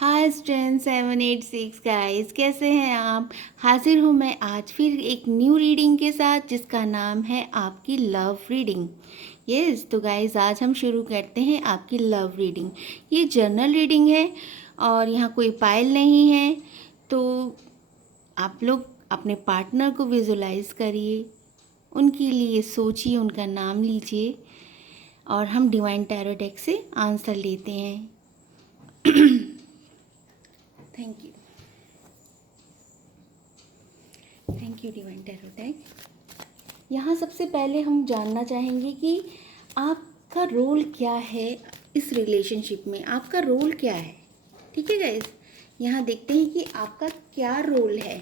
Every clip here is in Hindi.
हाय स्टूडेंट 786 गाइस, कैसे हैं आप। हाजिर हूँ मैं आज फिर एक न्यू रीडिंग के साथ जिसका नाम है आपकी लव रीडिंग। यस, तो गाइस आज हम शुरू करते हैं आपकी लव रीडिंग। ये जर्नल रीडिंग है और यहाँ कोई पायल नहीं है। तो आप लोग अपने पार्टनर को विजुलाइज करिए, उनके लिए सोचिए, उनका नाम लीजिए और हम डिवाइन टैरो डेक से आंसर लेते हैं। Thank you, thank you divine tarot deck. यहाँ सबसे पहले हम जानना चाहेंगे कि आपका रोल क्या है इस रिलेशनशिप में, आपका रोल क्या है। ठीक है गाइस, यहाँ देखते हैं कि आपका क्या रोल है।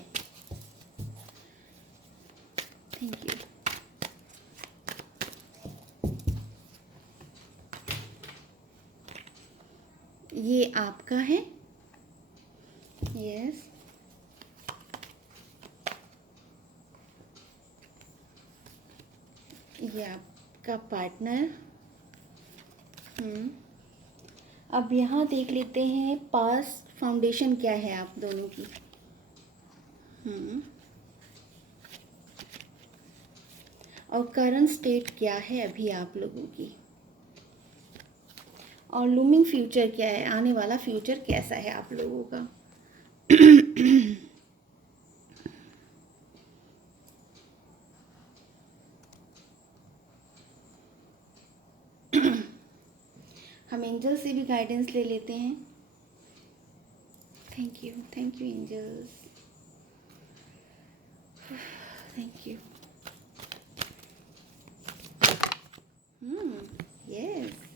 Thank you. ये आपका है। यस, ये आपका पार्टनर। अब यहाँ देख लेते हैं पास्ट फाउंडेशन क्या है आप दोनों की। और करंट स्टेट क्या है अभी आप लोगों की, और लूमिंग फ्यूचर क्या है, आने वाला फ्यूचर कैसा है आप लोगों का। हम एंजल से भी गाइडेंस ले लेते हैं। Thank you angels, thank you. Yes,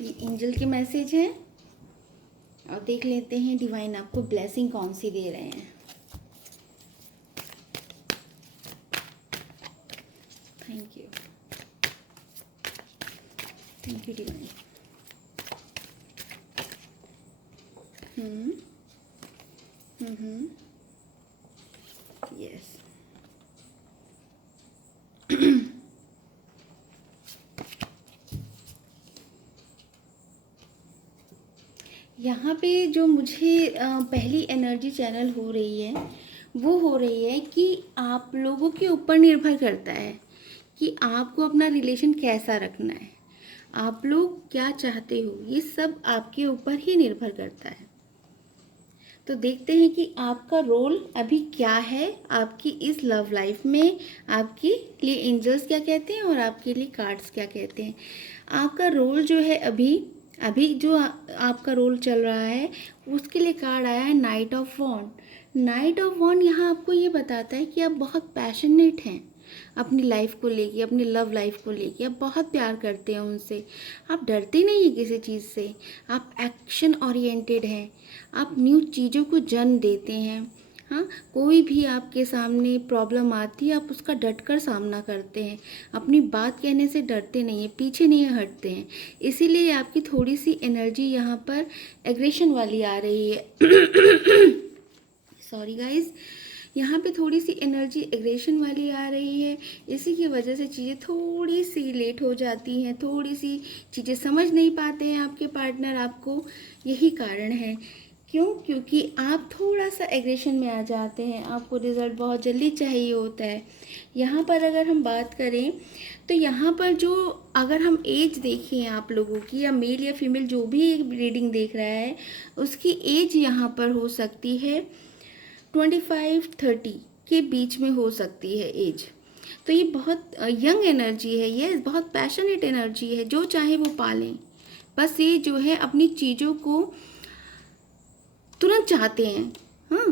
ये एंजल के मैसेज हैं और देख लेते हैं डिवाइन आपको ब्लेसिंग कौन सी दे रहे हैं। Thank you divine. यस, यहाँ पे जो मुझे पहली एनर्जी चैनल हो रही है वो हो रही है कि आप लोगों के ऊपर निर्भर करता है कि आपको अपना रिलेशन कैसा रखना है, आप लोग क्या चाहते हो, ये सब आपके ऊपर ही निर्भर करता है। तो देखते हैं कि आपका रोल अभी क्या है आपकी इस लव लाइफ में, आपके लिए एंजल्स क्या कहते हैं और आपके लिए कार्ड्स क्या कहते हैं। आपका रोल जो है अभी अभी जो आपका रोल चल रहा है उसके लिए कार्ड आया है knight of wand. Knight of wand यहाँ आपको ये बताता है कि आप बहुत पैशनेट हैं अपनी लाइफ को लेके, अपनी लव लाइफ को लेके। आप बहुत प्यार करते हैं उनसे, आप डरते नहीं हैं किसी चीज़ से, आप एक्शन ओरिएंटेड हैं, आप न्यू चीज़ों को जन्म देते हैं। हाँ, कोई भी आपके सामने प्रॉब्लम आती है आप उसका डटकर सामना करते हैं, अपनी बात कहने से डरते नहीं हैं, पीछे नहीं हटते हैं। इसीलिए आपकी थोड़ी सी एनर्जी यहाँ पर एग्रेशन वाली आ रही है। सॉरी गाइज, यहाँ पे थोड़ी सी एनर्जी एग्रेशन वाली आ रही है। इसी की वजह से चीज़ें थोड़ी सी लेट हो जाती हैं, थोड़ी सी चीज़ें समझ नहीं पाते हैं आपके पार्टनर आपको। यही कारण है। क्यों? क्योंकि आप थोड़ा सा एग्रेशन में आ जाते हैं, आपको रिज़ल्ट बहुत जल्दी चाहिए होता है। यहाँ पर अगर हम बात करें तो यहाँ पर जो अगर हम एज देखें आप लोगों की, या मेल या फीमेल जो भी रीडिंग देख रहा है उसकी एज यहाँ पर हो सकती है 25-30 के बीच में हो सकती है एज। तो ये बहुत यंग एनर्जी है, ये बहुत पैशनेट एनर्जी है, जो चाहे वो पालें। बस ये जो है अपनी चीज़ों को तुरंत चाहते हैं। हाँ,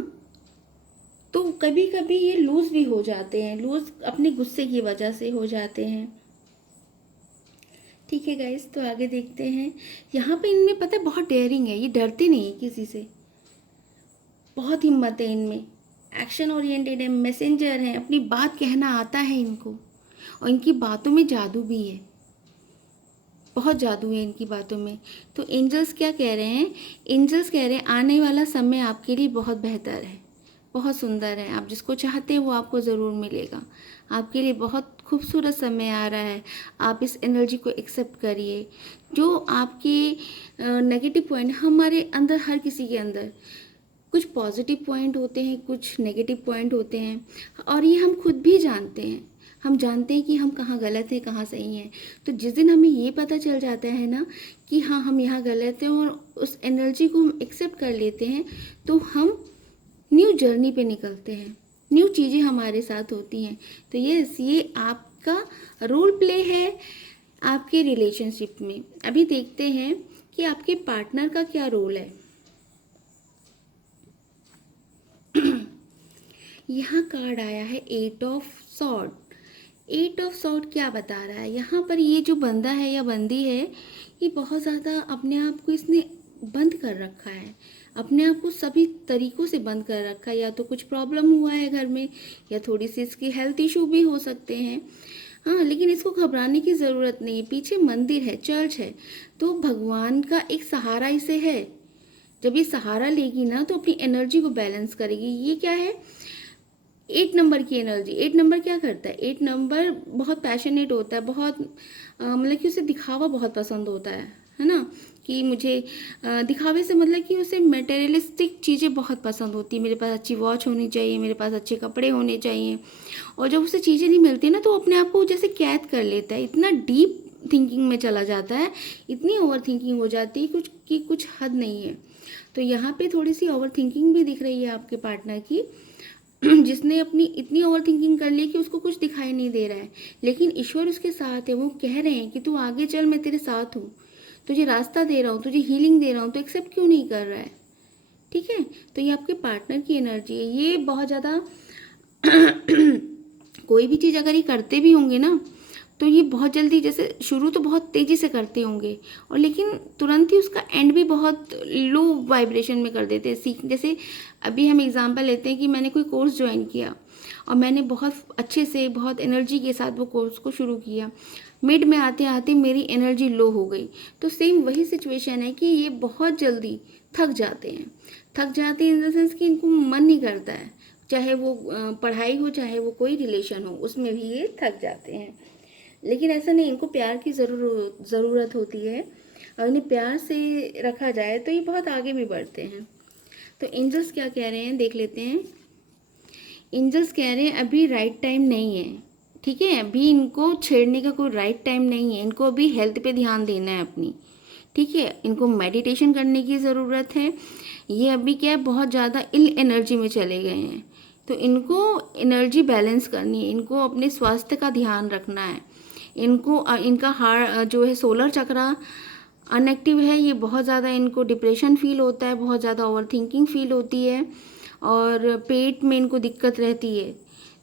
तो कभी कभी ये लूज़ भी हो जाते हैं, लूज़ अपने गुस्से की वजह से हो जाते हैं। ठीक है गाइस, तो आगे देखते हैं। यहाँ पे इनमें पता है बहुत डेयरिंग है, ये डरते नहीं है किसी से, बहुत हिम्मत है इनमें, एक्शन ओरिएंटेड है, मैसेंजर है, अपनी बात कहना आता है इनको। और इनकी बातों में जादू भी है, बहुत जादू है इनकी बातों में। तो एंजल्स क्या कह रहे हैं? एंजल्स कह रहे हैं आने वाला समय आपके लिए बहुत बेहतर है, बहुत सुंदर है। आप जिसको चाहते हैं वो आपको ज़रूर मिलेगा। आपके लिए बहुत खूबसूरत समय आ रहा है। आप इस एनर्जी को एक्सेप्ट करिए। जो आपके नेगेटिव पॉइंट, हमारे अंदर, हर किसी के अंदर कुछ पॉजिटिव पॉइंट होते हैं, कुछ नेगेटिव पॉइंट होते हैं, और ये हम खुद भी जानते हैं। हम जानते हैं कि हम कहाँ गलत हैं, कहाँ सही हैं। तो जिस दिन हमें ये पता चल जाता है ना कि हाँ हम यहाँ गलत हैं, और उस एनर्जी को हम एक्सेप्ट कर लेते हैं, तो हम न्यू जर्नी पे निकलते हैं, न्यू चीज़ें हमारे साथ होती हैं। तो ये आपका रोल प्ले है आपके रिलेशनशिप में। अभी देखते हैं कि आपके पार्टनर का क्या रोल है। यहाँ कार्ड आया है 8 ऑफ सॉर्ड। 8 ऑफ सॉर्ड क्या बता रहा है? यहाँ पर ये जो बंदा है या बंदी है, ये बहुत ज़्यादा अपने आप को इसने बंद कर रखा है, अपने आप को सभी तरीक़ों से बंद कर रखा है। या तो कुछ प्रॉब्लम हुआ है घर में, या थोड़ी सी इसकी हेल्थ इशू भी हो सकते हैं। हाँ, लेकिन इसको घबराने की ज़रूरत नहीं है। पीछे मंदिर है, चर्च है, तो भगवान का एक सहारा इसे है। जब ये सहारा लेगी ना तो अपनी एनर्जी को बैलेंस करेगी। ये क्या है? 8 नंबर की एनर्जी। 8 नंबर क्या करता है? 8 नंबर बहुत पैशनेट होता है, बहुत मतलब कि उसे दिखावा बहुत पसंद होता है ना, कि मुझे दिखावे से मतलब कि उसे मटेरियलिस्टिक चीज़ें बहुत पसंद होती है। मेरे पास अच्छी वॉच होनी चाहिए, मेरे पास अच्छे कपड़े होने चाहिए, और जब उसे चीज़ें नहीं मिलती ना तो अपने आप को जैसे कैद कर लेता है, इतना डीप थिंकिंग में चला जाता है, इतनी ओवर थिंकिंग हो जाती है कुछ हद नहीं है। तो यहाँ पे थोड़ी सी ओवर थिंकिंग भी दिख रही है आपके पार्टनर की, जिसने अपनी इतनी ओवर थिंकिंग कर ली कि उसको कुछ दिखाई नहीं दे रहा है। लेकिन ईश्वर उसके साथ है, वो कह रहे हैं कि तू आगे चल, मैं तेरे साथ हूँ, तुझे रास्ता दे रहा हूँ, तुझे हीलिंग दे रहा हूँ, तो एक्सेप्ट क्यों नहीं कर रहा है? ठीक है, तो ये आपके पार्टनर की एनर्जी है। ये बहुत ज़्यादा कोई भी चीज़ अगर ये करते भी होंगे ना, तो ये बहुत जल्दी, जैसे शुरू तो बहुत तेज़ी से करते होंगे, और लेकिन तुरंत ही उसका एंड भी बहुत लो वाइब्रेशन में कर देते हैं। जैसे अभी हम एग्जांपल लेते हैं कि मैंने कोई कोर्स ज्वाइन किया, और मैंने बहुत अच्छे से, बहुत एनर्जी के साथ वो कोर्स को शुरू किया। मिड में आते आते मेरी एनर्जी लो हो गई। तो सेम वही सिचुएशन है कि ये बहुत जल्दी थक जाते हैं। इन द सेंस कि इनको मन नहीं करता है, चाहे वो पढ़ाई हो, चाहे वो कोई रिलेशन हो, उसमें भी ये थक जाते हैं। लेकिन ऐसा नहीं, इनको प्यार की ज़रूरत होती है, और इन्हें प्यार से रखा जाए तो ये बहुत आगे भी बढ़ते हैं। तो एंजल्स क्या कह रहे हैं देख लेते हैं। एंजल्स कह रहे हैं अभी राइट टाइम नहीं है, ठीक है, अभी इनको छेड़ने का कोई राइट टाइम नहीं है। इनको अभी हेल्थ पे ध्यान देना है अपनी, ठीक है, इनको मेडिटेशन करने की ज़रूरत है। ये अभी क्या है, बहुत ज़्यादा इल एनर्जी में चले गए हैं, तो इनको एनर्जी बैलेंस करनी है, इनको अपने स्वास्थ्य का ध्यान रखना है। इनको इनका हार्ट जो है, सोलर चक्रा अनएक्टिव है। ये बहुत ज़्यादा, इनको डिप्रेशन फील होता है, बहुत ज़्यादा ओवर थिंकिंग फील होती है, और पेट में इनको दिक्कत रहती है।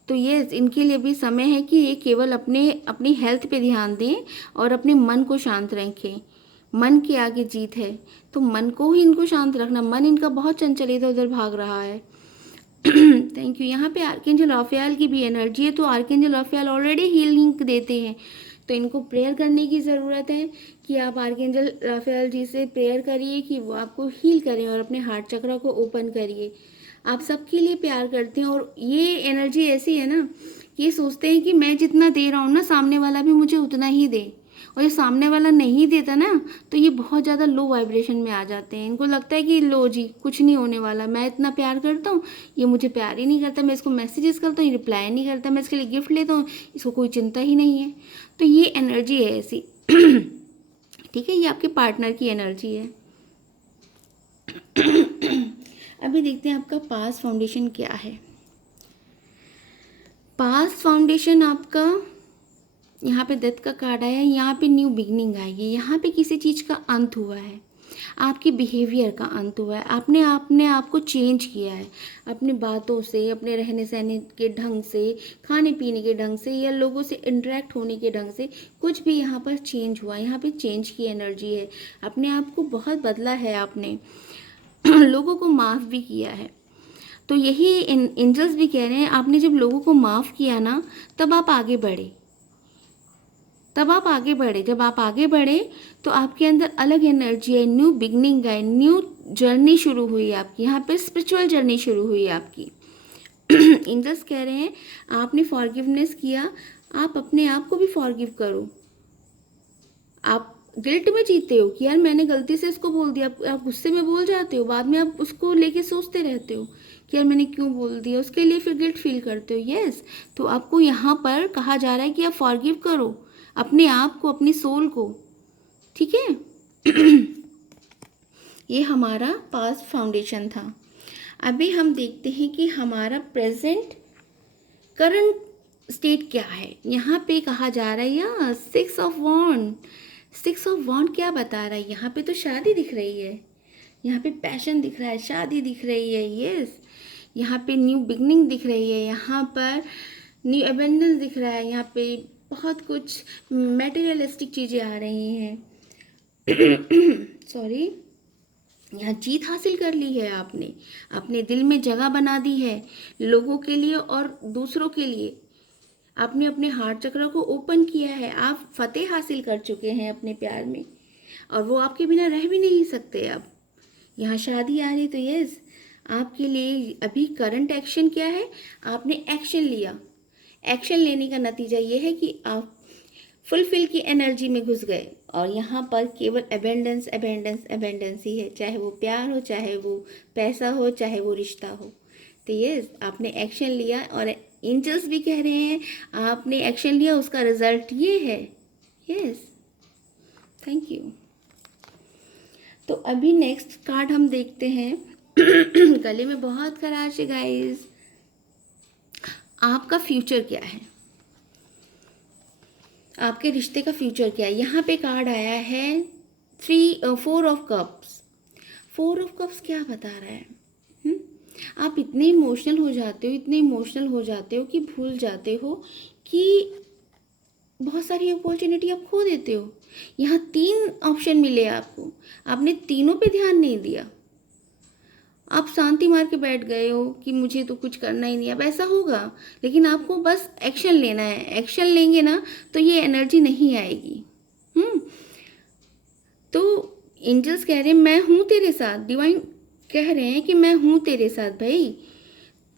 तो ये इनके लिए भी समय है कि ये केवल अपनी हेल्थ पे ध्यान दें और अपने मन को शांत रखें। मन के आगे जीत है, तो मन को ही इनको शांत रखना। मन इनका बहुत चंचल इधर उधर भाग रहा है। Thank you. यहाँ पे आर्कएंजल राफेल की भी एनर्जी है, तो आर्कएंजल राफेल ऑलरेडी हीलिंग देते हैं, तो इनको प्रेयर करने की ज़रूरत है कि आप आर्कएंजल राफेल जी से प्रेयर करिए कि वो आपको हील करें और अपने हार्ट चक्र को ओपन करिए। आप सबके लिए प्यार करते हैं, और ये एनर्जी ऐसी है ना, ये सोचते हैं कि मैं जितना दे रहा हूँ ना, सामने वाला भी मुझे उतना ही दे, और ये सामने वाला नहीं देता ना, तो ये बहुत ज़्यादा लो वाइब्रेशन में आ जाते हैं। इनको लगता है कि लो जी, कुछ नहीं होने वाला, मैं इतना प्यार करता हूँ, ये मुझे प्यार ही नहीं करता, मैं इसको मैसेजेस करता हूँ, ये रिप्लाई नहीं करता, मैं इसके लिए गिफ्ट लेता हूँ, इसको कोई चिंता ही नहीं है। तो ये एनर्जी है ऐसी। ठीक है, ये आपके पार्टनर की एनर्जी है। अभी देखते हैं आपका पास्ट फाउंडेशन क्या है। पास्ट फाउंडेशन आपका, यहाँ पे डेथ का कार्ड आया है, यहाँ पे न्यू बिगनिंग आई है, यहाँ पे किसी चीज़ का अंत हुआ है, आपके बिहेवियर का अंत हुआ है। आपने आप को चेंज किया है, अपनी बातों से, अपने रहने सहने के ढंग से, खाने पीने के ढंग से, या लोगों से इंटरेक्ट होने के ढंग से, कुछ भी यहाँ पर चेंज हुआ। यहाँ पे चेंज की एनर्जी है, अपने आप को बहुत बदला है आपने। लोगों को माफ़ भी किया है। तो यही एंजल्स भी कह रहे हैं, आपने जब लोगों को माफ़ किया ना, तब आप आगे बढ़े। तब आप आगे बढ़े। जब आप आगे बढ़े तो आपके अंदर अलग एनर्जी है, न्यू बिगनिंग है, न्यू जर्नी शुरू हुई आपकी, यहाँ पे स्पिरिचुअल जर्नी शुरू हुई आपकी। एंजल्स कह रहे हैं आपने फॉरगिवनेस किया, आप अपने आप को भी फॉरगिव करो। आप गिल्ट में जीते हो कि यार मैंने गलती से इसको बोल दिया, आप गुस्से में बोल जाते हो, बाद में आप उसको लेके सोचते रहते हो कि यार मैंने क्यों बोल दिया, उसके लिए फिर गिल्ट फील करते हो। यस, तो आपको यहाँ पर कहा जा रहा है कि आप फॉरगिव करो अपने आप को, अपनी सोल को, ठीक है। ये हमारा पास्ट फाउंडेशन था। अभी हम देखते हैं कि हमारा प्रेजेंट करंट स्टेट क्या है। यहाँ पे कहा जा रहा है या 6 ऑफ वॉन्ड क्या बता रहा है, यहाँ पे तो शादी दिख रही है, यहाँ पे पैशन दिख रहा है, शादी दिख रही है, यस, यहाँ पे न्यू बिगनिंग दिख रही है, यहाँ पर न्यू अबेंडेंस दिख रहा है, यहाँ पे बहुत कुछ मटेरियलिस्टिक चीज़ें आ रही हैं। सॉरी, यहाँ जीत हासिल कर ली है आपने, अपने दिल में जगह बना दी है लोगों के लिए और दूसरों के लिए। आपने अपने हार्ट चक्र को ओपन किया है, आप फतेह हासिल कर चुके हैं अपने प्यार में, और वो आपके बिना रह भी नहीं सकते। अब यहाँ शादी आ रही तो यस, आपके लिए अभी करंट एक्शन क्या है, आपने एक्शन लिया। एक्शन लेने का नतीजा ये है कि आप फुलफिल की एनर्जी में घुस गए, और यहाँ पर केवल एबेंडेंस एबेंडेंस एबेंडेंस ही है, चाहे वो प्यार हो, चाहे वो पैसा हो, चाहे वो रिश्ता हो। तो यस, आपने एक्शन लिया, और एंजल्स भी कह रहे हैं आपने एक्शन लिया, उसका रिजल्ट ये है। Yes, thank you. तो अभी नेक्स्ट कार्ड हम देखते हैं। गले में बहुत खराश है गाइस। आपका फ्यूचर क्या है, आपके रिश्ते का फ्यूचर क्या है। यहाँ पे कार्ड आया है 4 ऑफ कप्स। 4 ऑफ कप्स क्या बता रहा है? आप इतने इमोशनल हो जाते हो, इतने इमोशनल हो जाते हो कि भूल जाते हो कि बहुत सारी अपॉर्चुनिटी आप खो देते हो। यहाँ 3 ऑप्शन मिले आपको, आपने तीनों पे ध्यान नहीं दिया, आप शांति मार के बैठ गए हो कि मुझे तो कुछ करना ही नहीं। अब ऐसा होगा, लेकिन आपको बस एक्शन लेना है। एक्शन लेंगे ना तो ये एनर्जी नहीं आएगी। तो एंजल्स कह रहे हैं मैं हूँ तेरे साथ, डिवाइन कह रहे हैं कि मैं हूँ तेरे साथ भाई।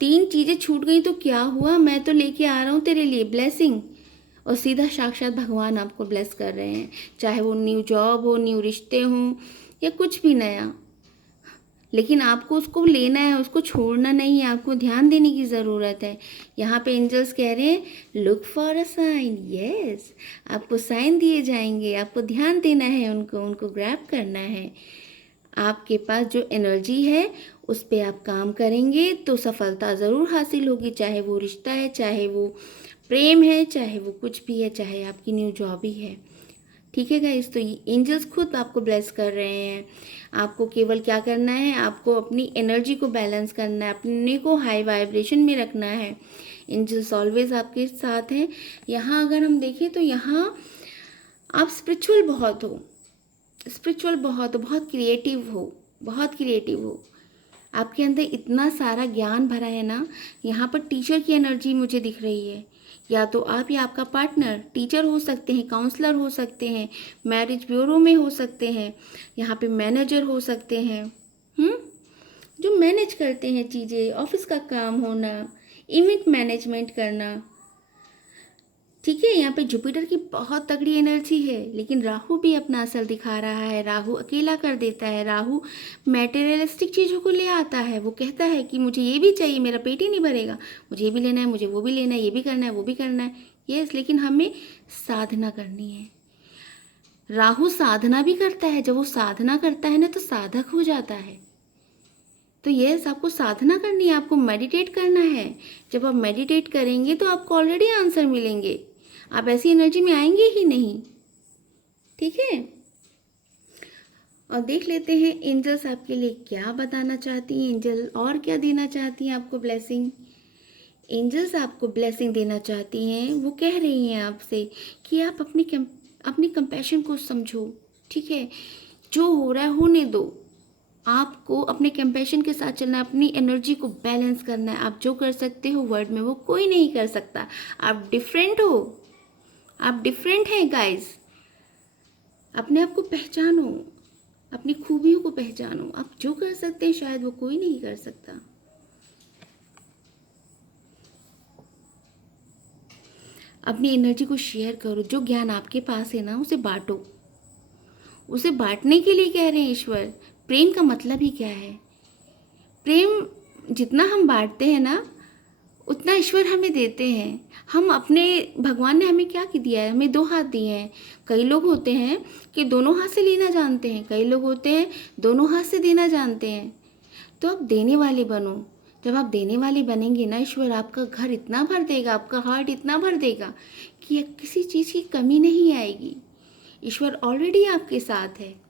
3 चीज़ें छूट गई तो क्या हुआ, मैं तो लेके आ रहा हूँ तेरे लिए ब्लेसिंग, और सीधा साक्षात भगवान आपको ब्लेस कर रहे हैं। चाहे वो न्यू जॉब हो, न्यू रिश्ते हों, या कुछ भी नया, लेकिन आपको उसको लेना है, उसको छोड़ना नहीं है, आपको ध्यान देने की ज़रूरत है। यहाँ पे एंजल्स कह रहे हैं look for a sign. Yes, आपको साइन दिए जाएंगे, आपको ध्यान देना है, उनको ग्रैब करना है। आपके पास जो एनर्जी है उस पर आप काम करेंगे तो सफलता ज़रूर हासिल होगी, चाहे वो रिश्ता है, चाहे वो प्रेम है, चाहे वो कुछ भी है, चाहे आपकी न्यू जॉब ही है। ठीक है गाइस, तो ये एंजल्स खुद आपको ब्लेस कर रहे हैं। आपको केवल क्या करना है, आपको अपनी एनर्जी को बैलेंस करना है, अपने को हाई वाइब्रेशन में रखना है। एंजल्स ऑलवेज आपके साथ हैं। यहाँ अगर हम देखें तो यहाँ आप स्पिरिचुअल बहुत हो, स्पिरिचुअल बहुत हो, बहुत क्रिएटिव हो, बहुत क्रिएटिव हो। आपके अंदर इतना सारा ज्ञान भरा है ना। यहाँ पर टीचर की एनर्जी मुझे दिख रही है, या तो आप या आपका पार्टनर टीचर हो सकते हैं, काउंसलर हो सकते हैं, मैरिज ब्यूरो में हो सकते हैं, यहाँ पे मैनेजर हो सकते हैं, जो मैनेज करते हैं चीज़ें, ऑफिस का काम होना, इवेंट मैनेजमेंट करना। ठीक है, यहाँ पे जुपिटर की बहुत तगड़ी एनर्जी है, लेकिन राहु भी अपना असर दिखा रहा है। राहु अकेला कर देता है, राहु मैटेरियलिस्टिक चीज़ों को ले आता है। वो कहता है कि मुझे ये भी चाहिए, मेरा पेट ही नहीं भरेगा, मुझे ये भी लेना है, मुझे वो भी लेना है, ये भी करना है, वो भी करना है। यस, लेकिन हमें साधना करनी है। राहु साधना भी करता है, जब वो साधना करता है ना तो साधक हो जाता है। तो यस, आपको साधना करनी है, आपको मेडिटेट करना है। जब आप मेडिटेट करेंगे तो आपको ऑलरेडी आंसर मिलेंगे, आप ऐसी एनर्जी में आएंगे ही नहीं। ठीक है, और देख लेते हैं एंजल्स आपके लिए क्या बताना चाहती हैं। एंजल और क्या देना चाहती हैं आपको ब्लेसिंग। एंजल्स आपको ब्लेसिंग देना चाहती हैं। वो कह रही हैं आपसे कि आप अपनी कंपैशन को समझो। ठीक है, जो हो रहा है होने दो, आपको अपने कंपैशन के साथ चलना है, अपनी एनर्जी को बैलेंस करना है। आप जो कर सकते हो वर्ल्ड में वो कोई नहीं कर सकता। आप डिफरेंट हो, आप डिफरेंट हैं गाइस। अपने आप को पहचानो, अपनी खूबियों को पहचानो। आप जो कर सकते हैं शायद वो कोई नहीं कर सकता। अपनी एनर्जी को शेयर करो। जो ज्ञान आपके पास है ना, उसे बांटो। उसे बांटने के लिए कह रहे हैं ईश्वर। प्रेम का मतलब ही क्या है? प्रेम जितना हम बांटते हैं ना, उतना ईश्वर हमें देते हैं। हम अपने भगवान ने हमें क्या दिया है? हमें दो हाथ दिए हैं। कई लोग होते हैं कि दोनों हाथ से लेना जानते हैं, कई लोग होते हैं दोनों हाथ से देना जानते हैं। तो आप देने वाले बनो। जब आप देने वाले बनेंगे ना, ईश्वर आपका घर इतना भर देगा, आपका हार्ट इतना भर देगा कि किसी चीज़ की कमी नहीं आएगी। ईश्वर ऑलरेडी आपके साथ है।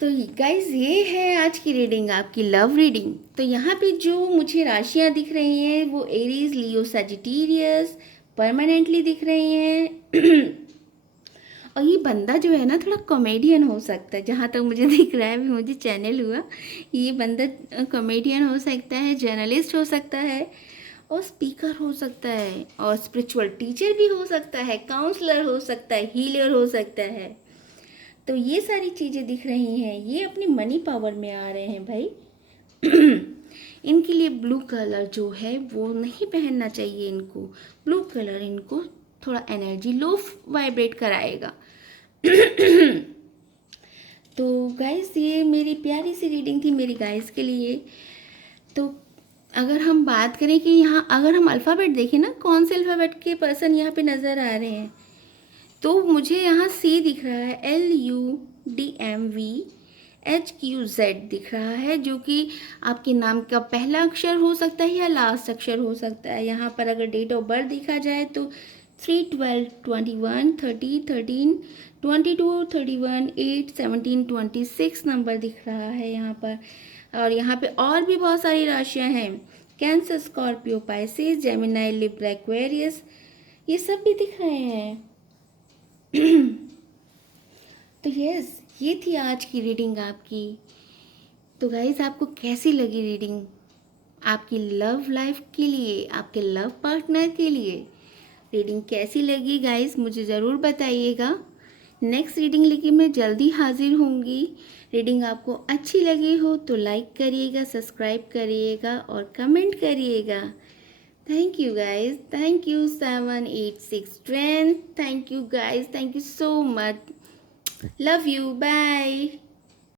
तो गाइज ये है आज की रीडिंग, आपकी लव रीडिंग। तो यहाँ पे जो मुझे राशियाँ दिख रही हैं वो एरीज, लियो, सजिटेरियस परमानेंटली दिख रही हैं। और ये बंदा जो है ना, थोड़ा कॉमेडियन हो सकता है, जहाँ तक मुझे दिख रहा है। अभी मुझे चैनल हुआ, ये बंदा कॉमेडियन हो सकता है, जर्नलिस्ट हो सकता है, और स्पीकर हो सकता है, और स्पिरिचुअल टीचर भी हो सकता है, काउंसलर हो सकता है, हीलर हो सकता है। तो ये सारी चीज़ें दिख रही हैं। ये अपनी मनी पावर में आ रहे हैं भाई। इनके लिए ब्लू कलर जो है वो नहीं पहनना चाहिए इनको। ब्लू कलर इनको थोड़ा एनर्जी लो वाइब्रेट कराएगा। तो गाइस, ये मेरी प्यारी सी रीडिंग थी मेरी गाइस के लिए। तो अगर हम बात करें कि यहाँ अगर हम अल्फ़ाबेट देखें ना, कौन से अल्फ़ाबेट के पर्सन यहाँ पे नज़र आ रहे हैं, तो मुझे यहाँ सी दिख रहा है, LUDMVHQZ दिख रहा है, जो कि आपके नाम का पहला अक्षर हो सकता है या लास्ट अक्षर हो सकता है। यहाँ पर अगर डेट ऑफ बर्थ देखा जाए तो 3/12/21, 30/13, 22, 31, 8, 17, 26 नंबर दिख रहा है यहाँ पर। और यहाँ पे और भी बहुत सारी राशियाँ हैं, cancer, Scorpio, Pisces, Gemini, Libra, Aquarius, ये सब भी दिख रहे हैं। तो यस, ये थी आज की रीडिंग आपकी। तो गाइज, आपको कैसी लगी रीडिंग? आपकी लव लाइफ के लिए, आपके लव पार्टनर के लिए रीडिंग कैसी लगी गाइज, मुझे ज़रूर बताइएगा। नेक्स्ट रीडिंग लेके मैं जल्दी हाजिर होंगी। रीडिंग आपको अच्छी लगी हो तो लाइक करिएगा, सब्सक्राइब करिएगा और कमेंट करिएगा। Thank you guys. Thank you 786 strength. Thank you guys. Thank you so much. Love you. Bye.